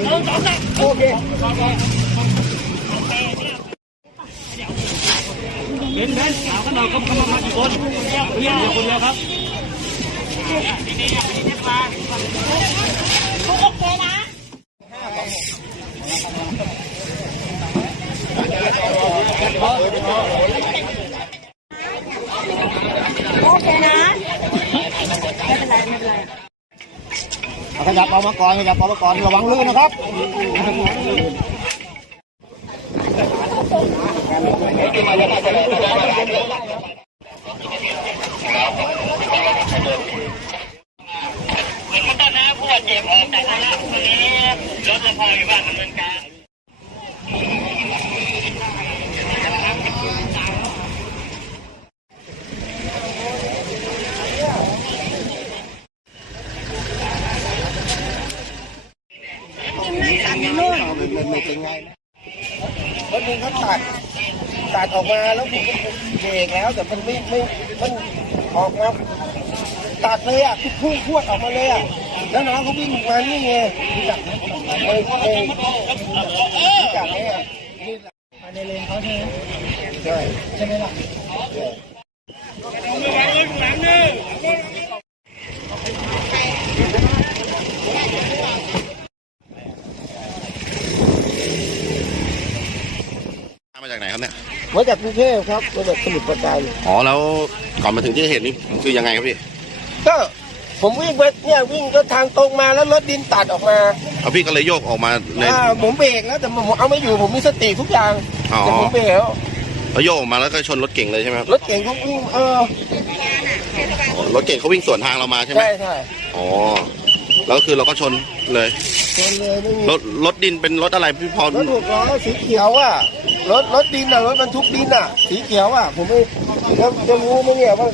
โอเคเบนเบนเอาข้างนอเขามามากี่คนเดียวเดียวคนเดียวครับโอเคนะเอา ขยับเอามาก่อนขยับเอามาก่อนระวังลื่นนะครับเป็นคนตอนนะผู้บาดเจ็บออกจากคณะวันนี้รถละพออยู่บ้านดำเนินการ ไม่เป็นไงรถมึงเขาตัดตัดออกมาแล้วมึงก็เบรกแล้ว แต่มันไม่ไม่มันออกมาตัดเลยอะพุ่งพวดออกมาเลยอะแล้วน้องเขาวิ่งมานี่ไงรู้จักไหมไม่ไม่รู้จักไหมอะนี่แหละมาในเลนเขาใช่ไหมใช่ใช่ไหมล่ะ มาจากไหน ครับเนี่ยมาจากกรุงเทพครับมาจากสมุทรปราการอ๋อแล้วก่อนมาถึงที่เกิดเหตุนี้คือยังไงครับพี่ก็ผมวิ่งไปเนี่ยวิ่งก็ทางตรงมาแล้วรถดินตัดออกมาเอาพี่ก็เลยโยกออกมาในอ่าผมเบรกแล้วแต่ผมเอาไม่อยู่ผมมีสติทุกอย่างอ๋อแต่ผมเบรกแล้วแล้วโยกออกมาแล้วก็ชนรถเก่งเลยใช่ไหมครับรถเก่งเขาวิ่งเออรถเก่งเขาวิ่งสวนทางเรามาใช่ไหมใช่ใช่อ๋อแล้วคือเราก็ชนเลยชนเลยไม่มีรถรถดินเป็นรถอะไรพี่พอรถหกล้อสีเขียวอะ รถรถดินอะรถบรรทุกดินอะสีเขียวอะผมไม่จะจะรู้ไหมเนี่ยว่า